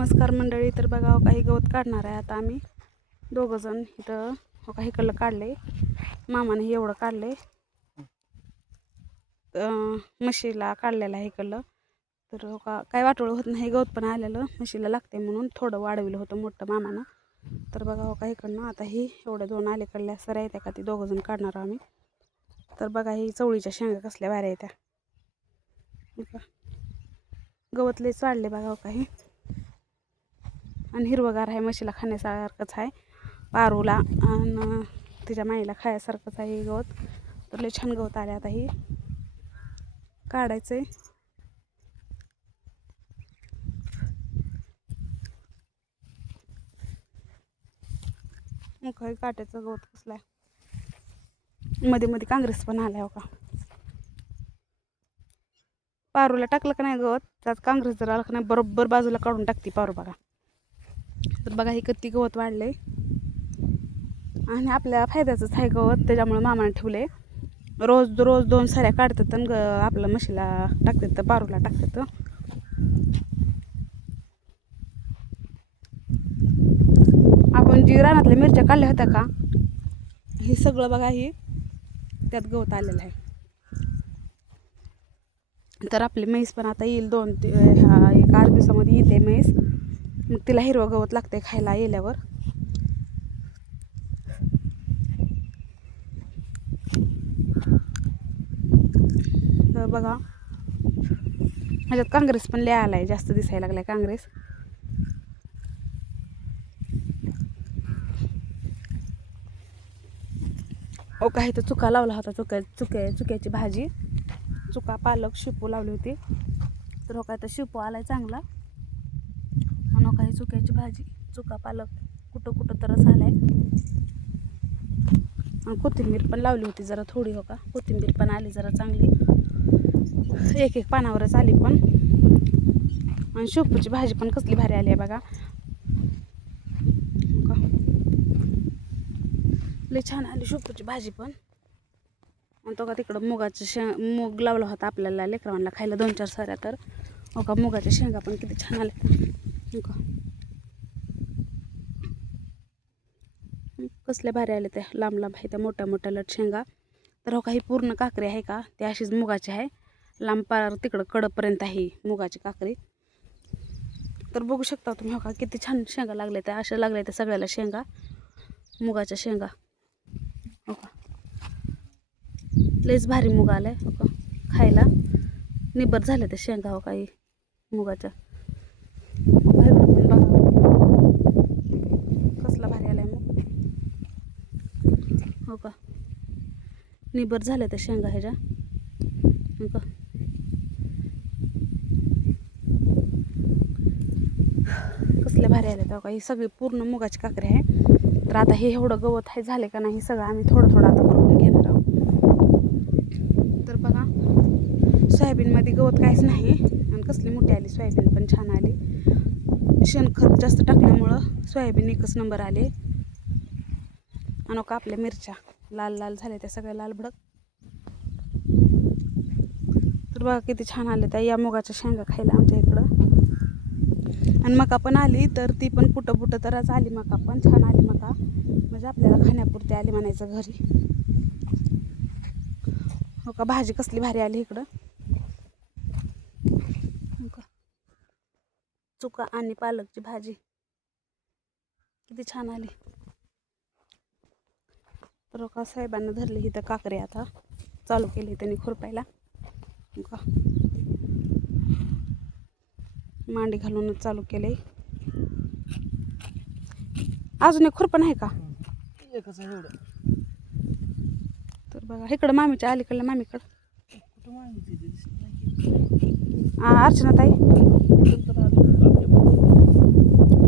नमस्कार मंडळी. तर बघा काही गवत काढणार आहे आता आम्ही दोघंजण इथं. हो काही कल्लं काढले मामाने, हे एवढं काढले म्हशीला काढलेलं आहे कल्लं. तर हो का काय वाटोळं होत नाही, गवत पण आलेलं म्हशीला लागते म्हणून थोडं वाढविलं होतं मोठं मामानं. तर बघा हो काही इकडनं आता ही एवढं दोन आले कडल्या सऱ्या येत्या का ती दोघंजण काढणार आम्ही. तर बघा ही चवळीच्या शेंगा कसल्या भाऱ्या येत्या. गवत लयच वाढले बघा हो काही, आणि हिरवगार आहे, म्हशीला खाण्यासारखंच आहे, पारूला आणि तिच्या माईला खायासारखंच आहे हे गवत. तर लय छान गवत आले. आता ही काढायचंय. काही काट्याचं गवत कसलं आहे, मध्ये मध्ये काँग्रेस पण आलाय हो का. पारूला टाकलं का नाही गवत, त्यात काँग्रेस जर आलं का नाही बरोबर बाजूला काढून टाकते पारू बघा. तर बघा हे किती गवत वाढले, आणि आपल्या फायद्याचंच आहे गवत, त्याच्यामुळे मामाने ठेवले. रोज रोज 2 सऱ्या काढतात आणि आपलं म्हशीला टाकतात, तर पारूला टाकतात. आपण जी रानातल्या मिरच्या काढल्या होत्या का, हे सगळं बघा हे त्यात गवत आलेलं आहे. तर आपली म्हैस पण आता येईल 1-8 दिवसामध्ये येते म्हैस. मग तिला हिरवं गवत लागते खायला येल्यावर. तर बघा ह्याच्यात काँग्रेस पण लय आलाय, जास्त दिसायला लागलाय काँग्रेस. ओ काही तर चुका लावला होता, चुक्याची भाजी, चुका पालक शेपू लावली होती. तर हो काय तर शेपू आलाय चांगला, आणि काही चुक्याची भाजी, चुका पालक कुठं कुठं तरच आलाय. आणि कोथिंबीर पण लावली होती जरा थोडी, हो का कोथिंबीर पण आली जरा चांगली, एक पानावरच आली पण. आणि शेपूची भाजी पण कसली भारी आली आहे बघा, लई छान आली शेपूची भाजी पण. आणि तो का तिकडं मूग लावला होता आपल्याला लेकरांना खायला 2-4 सऱ्या. तर हो का मुगाच्या शेंगा पण किती छान आल्या हो का, कसल्या भारी आल्या त्या, लांब लांब आहे त्या मोठ्या मोठ्या लट शेंगा. तर हो का ही पूर्ण काकरी आहे का, ती अशीच मुगाची आहे, लांब पार तिकडं कडपर्यंत आहे मुगाची काकरी. तर बघू शकता तुम्ही हो का किती छान शेंगा लागल्या त्या, अशा लागल्या त्या सगळ्याला शेंगा, मुगाच्या शेंगा हो का. लयच भारी मुग आलाय हो का खायला, निबर झाल्या त्या शेंगा हो काही मुगाच्या. कसला भारी आलाय मग हो का, निबर झाल्या त्या शेंगा ह्याच्या हो का. कसल्या भारी आल्या त्या हो का, ही सगळी पूर्ण मुगाची काकरी आहे. तर आता हे एवढं गवत आहे झाले का नाही सगळं आम्ही थोडं थोडं आता करून घेणार आहोत. तर बघा सोयाबीनमध्ये गवत काहीच नाही, आणि कसली मोठी आली सोयाबीन पण छान आली. शेणखत जास्त टाकल्यामुळं सोयाबीन एकच नंबर आले. आणि का आपल्या मिरच्या लाल लाल झाल्या त्या सगळ्या लाल भडक. तर बघा किती छान आले त्या या मुगाच्या शेंगा खायला आमच्या इकडं. आणि मका पण आली, तर ती पण पुटं तरच आली, मका पण छान आली. मका म्हणजे आपल्याला खाण्यापुरती आली म्हणायचं घरी हो का. भाजी कसली भारी आली इकडं हो का, चुका आणि पालकची भाजी किती छान आली. तर का साहेबांना धरली इथं काकरी, आता चालू केली त्यांनी खुरपायला हो का, मांडी घालूनच चालू केले. अजून एक खुरपण आहे का, एकच आहे एवढं. तर बघा इकडं मामीच्या अलीकडल्या मामीकडं अर्चना ताई.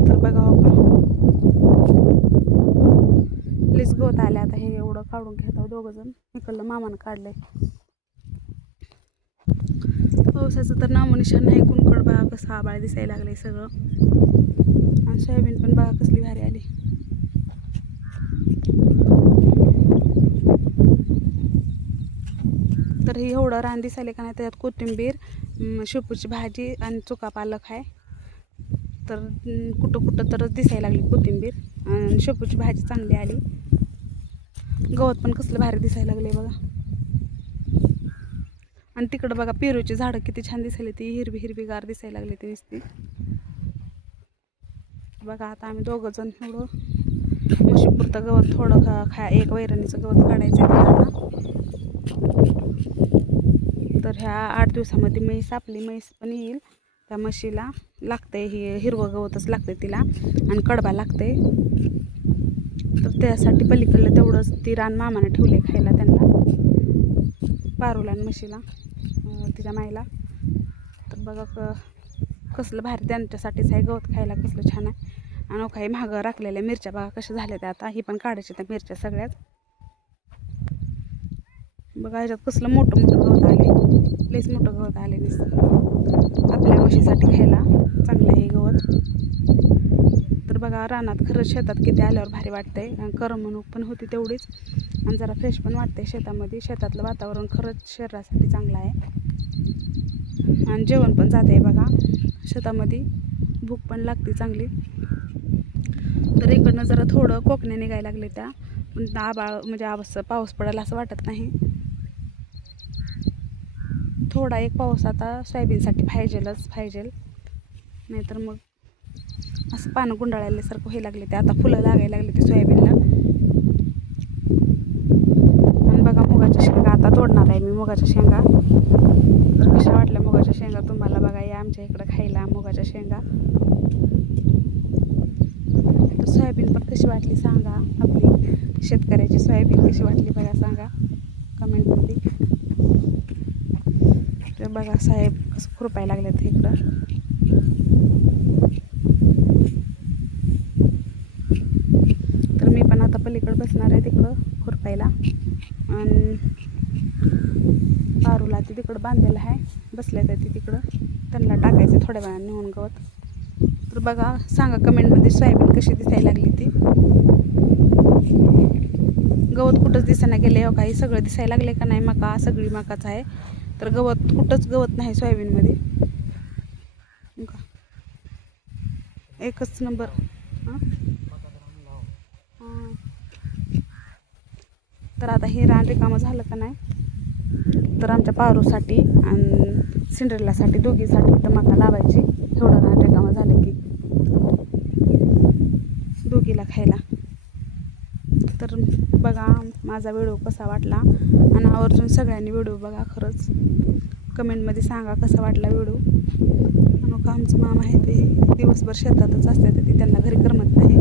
तर बघा हो प्लीज गवत आले. आता हे एवढं काढून घेतो दोघंजण, इकडलं मामानं काढलंय. पावसाचं तर नामोनिशाण नाही, कुणकड बघा कसं आबाळ दिसायला लागलंय सगळं. आणि सोयाबीन पण बघा कसली भारी आली. तर हे एवढं रान दिसायले का नाही, त्याच्यात कोथिंबीर, शेपूची भाजी आणि चुका पालक आहे. तर कुठं कुठं तरच दिसायला लागली कोथिंबीर आणि शेपूची भाजी चांगली आली. गवत पण कसलं भारी दिसायला लागले बघा. आणि तिकडं बघा पेरूची झाडं किती छान दिसायला, ती हिरवी हिरवीगार दिसायला लागली ती नुसती. बघा आता आम्ही दोघं जण एवढं म्हशीपुरतं गवत थोडं एक वैरणीचं गवत काढायचं आहे. तर ह्या 8 दिवसामध्ये आपली म्हैस पण येईल. त्या म्हशीला लागतंय हे हिरवं गवतच लागतंय तिला आणि कडबा लागतंय. तर त्यासाठी पलीकडलं तेवढंच ती रान मामाने ठेवले खायला त्यांना, पारूला आणि म्हशीला तिच्या माईला. तर बघा कसलं भारी त्यांच्यासाठीच आहे गवत खायला, कसलं छान आहे. आणि काही महाग राखलेल्या मिरच्या बघा कशा झाल्या त्या, आता ही पण काढायच्या त्या मिरच्या सगळ्यात. बघा ह्याच्यात कसलं मोठं मोठं गवत आले, लईच मोठं गवत आले दिसतं. आपल्या म्हशीसाठी खायला चांगलं आहे गवत. तर बघा रानात खरंच शेतात किती आल्यावर भारी वाटतंय. करमणूक पण होती तेवढीच आणि जरा फ्रेश पण वाटतंय शेतामध्ये. शेतातलं वातावरण खरंच शरीरासाठी चांगलं आहे आणि जेवण पण जाते बघा शेतामध्ये, भूक पण लागते चांगली. तर इकडनं जरा थोडं कोकण्या निघायला लागले त्या, पण आबाळ म्हणजे पाऊस पडायला असं वाटत नाही. थोडा एक पाऊस आता सोयाबीनसाठी पाहिजेल, नाहीतर मग असं पानं गुंडाळल्यासारखं व्हायला लागले ते. आता फुलं लागायला लागले ते सोयाबीनला. आणि बघा मुगाच्या शेंगा आता तोडणार आहे मी, मुगाच्या शेंगा. तर कशा वाटल्या मुगाच्या शेंगा तुम्हाला, बघा या आमच्या इकडं खायला मुगाच्या शेंगा. तर सोयाबीन पण कशी वाटली सांगा, आपली शेतकऱ्याची सोयाबीन कशी वाटली बघा, सांगा कमेंटमध्ये. तर बघा साहेब कसं खुरपायला लागलेत इकडं. तर मी पण आता पलीकडे बसणार आहे तिकडं खुरपायला. आणि पारूला ती तिकडं बांधलेलं आहे, बसल्या त्या ती तिकडं. त्यांना टाकायचं थोड्या वेळाने नेऊन गवत. तर बघा सांगा कमेंटमध्ये सोयाबीन कशी दिसायला लागली ती. गवत कुठंच दिसायला गेले हो, काही सगळं दिसायला लागले का नाही. मका सगळी मकाच आहे, तर कुठंच गवत नाही सोयाबीनमध्ये. एकच नंबर. तर आता हे रान रिकामं झालं का नाही, तर आमच्या पारूसाठी आणि सिंड्रेलासाठी दोघीसाठी तर मका लावायची. थोडं रान रिकामं झालं की दोघीला खायला. तर बघा माझा व्हिडिओ कसा वाटला आणि आवर्जून सगळ्यांनी व्हिडिओ बघा. खरंच कमेंटमध्ये सांगा कसा वाटला व्हिडिओ. आणि आमचं मामा आहे ते दिवसभर शेतातच असतात, ते त्यांना घरी करमत नाही.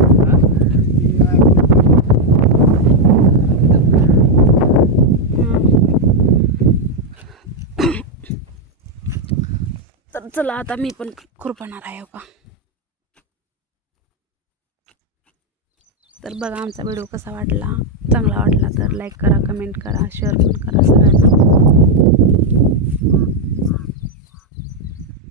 तर चला आता मी पण खुरपणार आहे का. तर बघा आमचा व्हिडिओ कसा वाटला, चांगला वाटला तर लाईक करा, कमेंट करा, शेअर पण करा सगळ्यांना.